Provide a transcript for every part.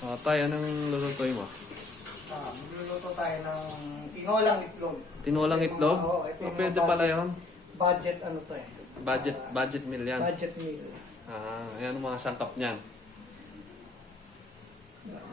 Tay, anong lulutuin mo? Magluluto tayo ng tinolang itlog. Tinolang itlog? Oo, ito yung Pwede mga pala yun. Budget ano to eh. Budget meal yan. Budget meal. Ayan ang mga sangkap niyan.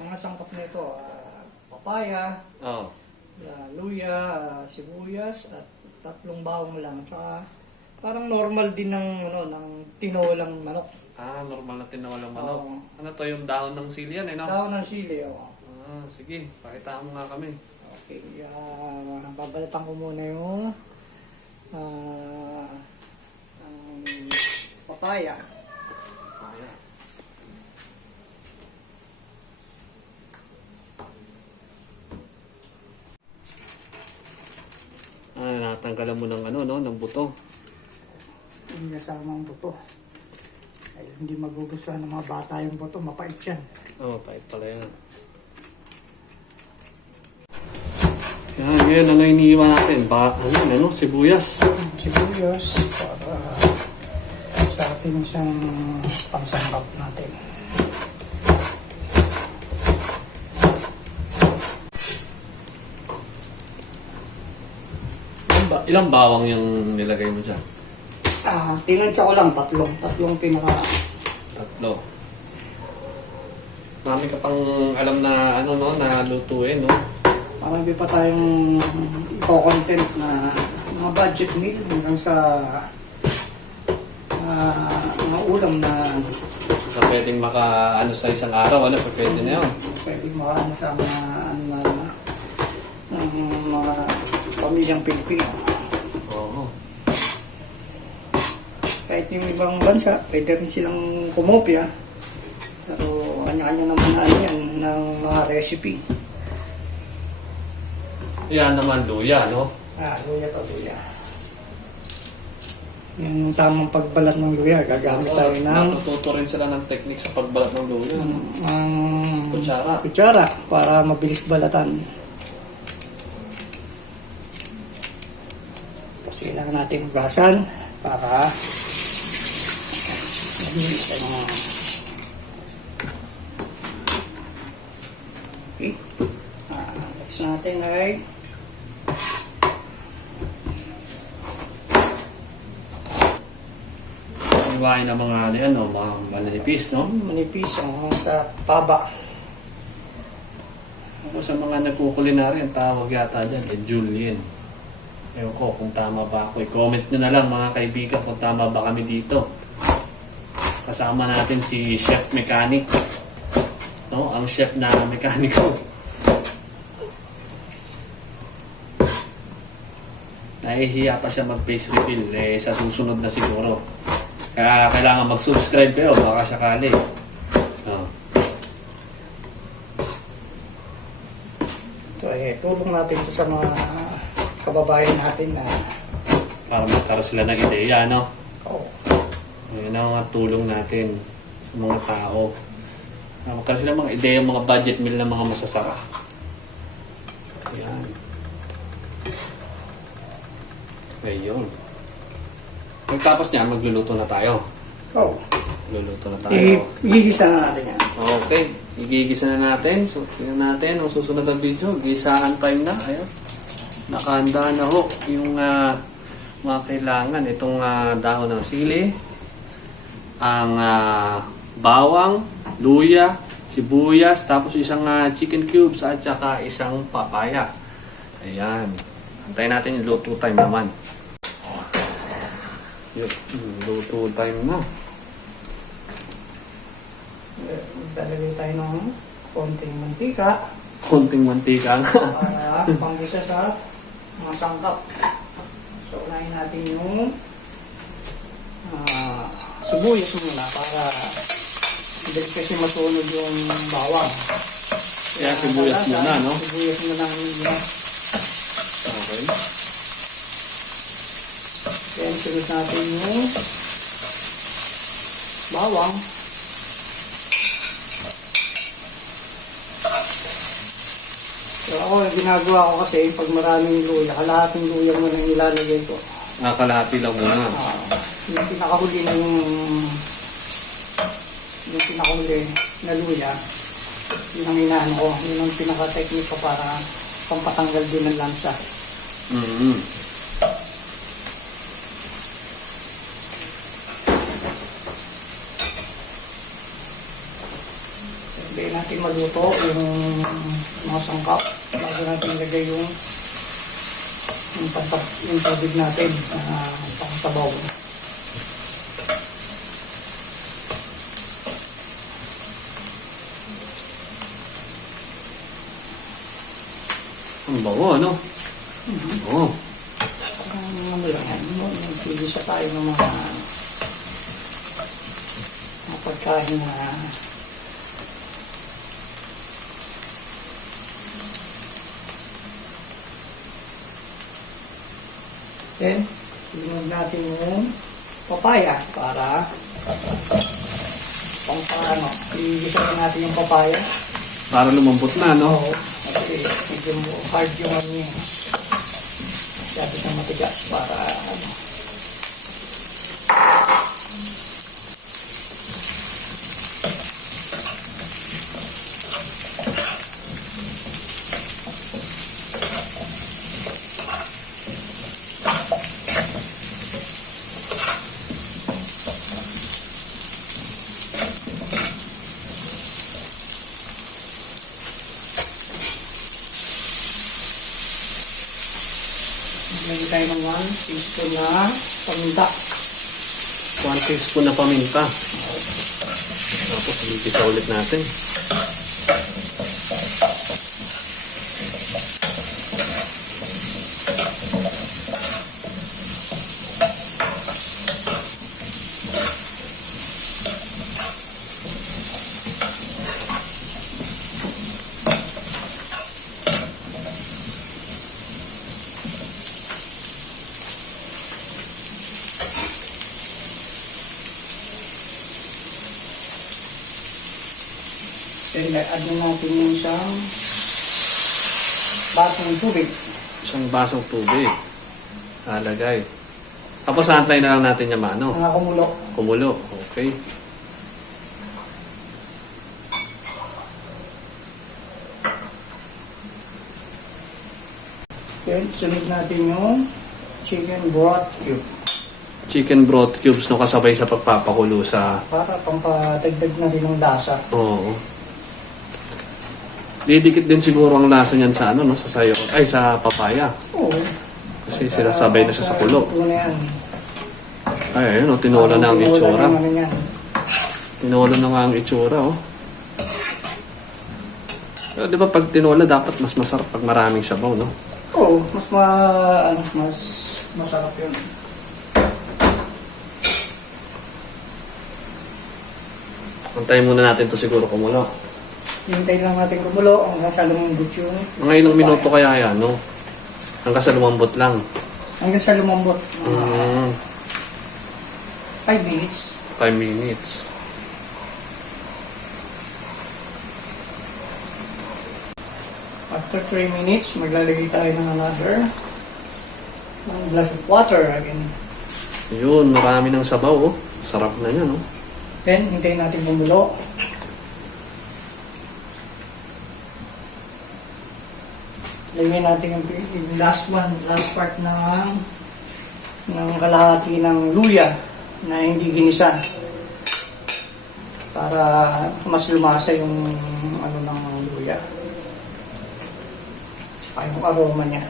Mga sangkap nito, papaya, Oo. luya, sibuyas, at 3 bawang lang. Tsaka parang normal din ng tinolang manok. Normal na tinolang manok. Oo. Ano to, yung dahon ng sili yan, no? Dahon ng sili, Sige, pakita mo nga kami. Okay, babalatan ko muna yung ang papaya. Natanggalan mo ng ng buto. Hindi kasama ang buto. Ay, hindi magugustuhan ng mga bata yung buto, mapait yan. Pait pala yan. Yan ang iniiwan natin. Sibuyas. Sibuyas para sa ating isang pangsangkap natin. Ilang bawang yung nilagay mo dyan? Tinansya ko lang, tatlong pinaka. 3. Marami ka pang alam na na lutuin, no? Marami pa tayong i-content na mga budget meal hanggang sa mga ulam na Pwedeng sa isang araw, pwede na yun. pwedeng makaano sa mga pamilyang Pilipino. Oo. Kahit yung ibang bansa, pwede rin silang kumopya. Pero kanya-kanya naman yan ng mga recipe. Yan naman luya, no? Luya to, luya. Yung tamang pagbalat ng luya, gagamit tayo ng Natututo rin sila ng technique sa pagbalat ng luya. Kutsara para mabilis balatan. Tapos kailangan natin hugasan para mabilis tayo. Okay. Next natin ay Iwain ng mga mga manipis, no? manipis sa taba. Ako sa mga nagkukulinary, ang tawag yata dyan, Julian. Ewan ko kung tama ba ako. I-comment nyo na lang mga kaibigan kung tama ba kami dito. Kasama natin si Chef Mechanic. No? Ang chef na mekaniko. Nahihiya pa siya mag-face reveal. Sa susunod na siguro. Kaya kailangan mag-subscribe kayo baka sakali. Ito ay tulong natin ito sa mga kababayan natin na Para magkaroon sila ng ideya, no? Yan ang mga tulong natin sa mga tao. Magkaroon sila ng mga ideya, mga budget meal na mga masasarap. Ayan. Ayun. Pagtapos niya, magluluto na tayo. Luluto na tayo. Igigisa na natin yan. Okay. Igigisa na natin. So, tingnan natin ang susunod na video. Gisahan time na. Ayan. Nakahanda na ho yung mga kailangan. Itong dahon ng sili. Ang bawang, luya, sibuyas, tapos isang chicken cubes at saka isang papaya. Ayan. Antayin natin yung luto time naman. Luto time na. Magdalagay tayo ng konting mantika. Konting mantika. Para panggisa sa mga sangkap. So, unahin natin yung sibuyas muna para hindi kasi masunog yung bawang. Kaya sibuyas muna, no? Sibuyas muna muna. Okay. Then, sunod natin yung bawang. So, ako, ginagawa ko kasi pag maraming luya, kalahating luya mo nang ilalagay ko. Kalahati lang muna. Yung pinakahuli na yung pinakahuli na luya, Yun ang inaano ko. Yun ang pinaka-technique ko para pampatanggal din ng lansa. Mm-hmm. Hindi natin maluto yung mga sangkap. Bago natin ilagay yung tubig natin pangsabaw. Ang bago, ano? Oo. Ano lang yan, nagpilisa tayo ng mga pagkain na then, sinunod natin yung papaya para pampano. Iigisa natin yung papaya. Para lumambot na, no? Oo. Kasi medyo hard yung ano yun. Masyado siyang matigas para ano. Lagyan tayo ng 1 teaspoon na paminta. 1 teaspoon na paminta. Tapos, igisa ulit natin. Then, add na natin yung isang basong tubig. Isang basong tubig. Alagay. Tapos, antay na lang natin yung mano. Mga kumulo. Kumulo. Okay. Then, sunod natin yung chicken broth cube. Chicken broth cubes no kasabay sa pagpapakulo sa... Para pampatagdag na rin ng lasa. Oo. Didikit din siguro ang lasa niyan sa ano, no? Sa sayo. Ay, sa papaya. Oo. Kasi sila sabay na siya sa kulo. Ito na yan. Ay, ayun, oh, tinola na ang itsura. Tinola na yan. Tinola na nga ang itsura, oh. Pero di ba pag tinola, dapat mas masarap pag maraming sabaw, no? Oo, mas masarap yun. Antayin muna natin to siguro kumulo. Hintay lang natin kumulo hanggang sa lumambot yung... Mga ilang minuto kaya yan, no? Hanggang sa lumambot lang. Hanggang sa lumambot. 5 5 minutes. minutes. After 3 minutes, maglalagay tayo ng another glass of water again. Yun, marami ng sabaw, oh. Sarap na yan, oh. Then, hintayin natin kumulo. Lagyan natin yung last part ng kalahati ng luya na hindi ginisa para mas lumasa yung ano ng luya tsaka yung aroma niya.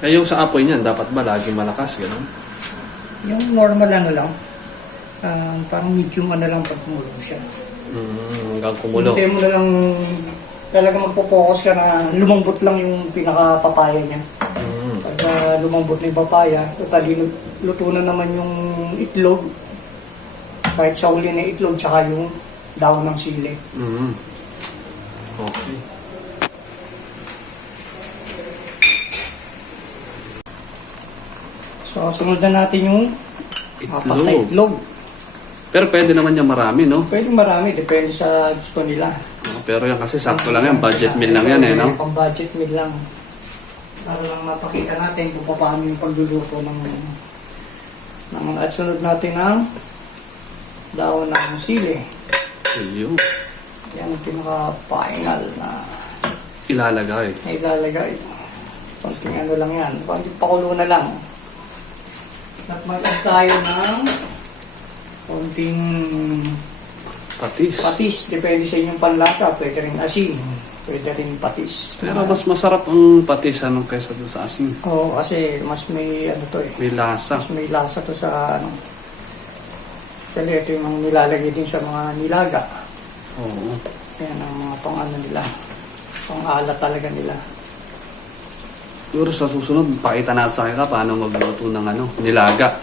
Eh, yung sa apoy niyan, dapat ba laging malakas, gano'n? Yung normal ano lang, parang medium ano lang pag kumulo siya. Hanggang kumulo. Hindi mo na lang talaga magpo-focus ka na lumambot lang yung pinaka-papaya niya. Pag lumambot na yung papaya, totally luto na naman yung itlog. Kahit sa uli na itlog, tsaka yung dahon ng sili. Okay. So, sunod na natin yung apat na itlog. Pero pwede naman yung marami, no? Pwede marami, depende sa gusto nila. Pero yan kasi sakto lang yan, budget meal lang yan, eh, no? Pang budget meal lang. Para lang mapakita natin kung paano yung pagluluto at sunod natin ang dahon ng sili. Ayun. Yan ang pinaka-final na Ilalagay. ilalagay. Konting ano lang yan. Konting pakulo na lang. At mag-add tayo ng konting Patis. patis. Depende sa inyong panlasa. Pwede rin asin. Pwede rin patis. Pero mas masarap ang patis kaysa doon sa asin. Oo, kasi mas may ano to eh. May lasa. Mas may lasa to sa ano. Kasi ito yung mga nilalagay din sa mga nilaga. Oo. Yan ang mga pang-ano nila. Pang-alat talaga nila. Siguro sa susunod, pakita natin sa akin paano magluto ng nilaga.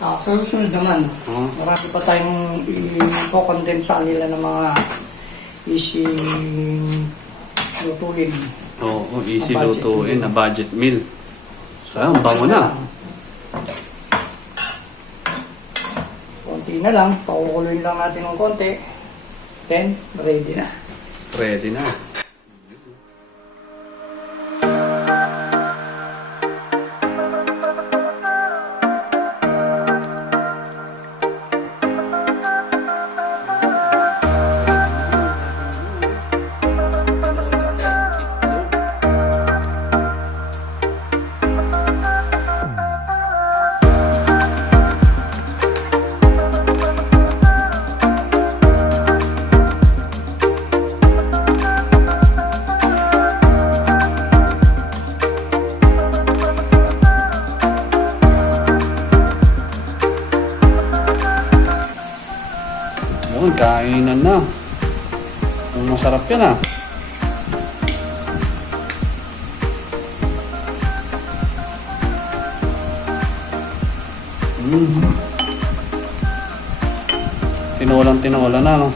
Sa susunod naman, Oo. marami pa tayong i-condense sa nila ng mga easy lutuin. Oo, easy A budget lutuin, meal. na budget meal. So, ayun, bango na. Konti na lang, pakukuloyin lang natin ng konti. Then, ready na. Ready na. Yun, kainan na. Masarap yan Tinolang-tinola na, no?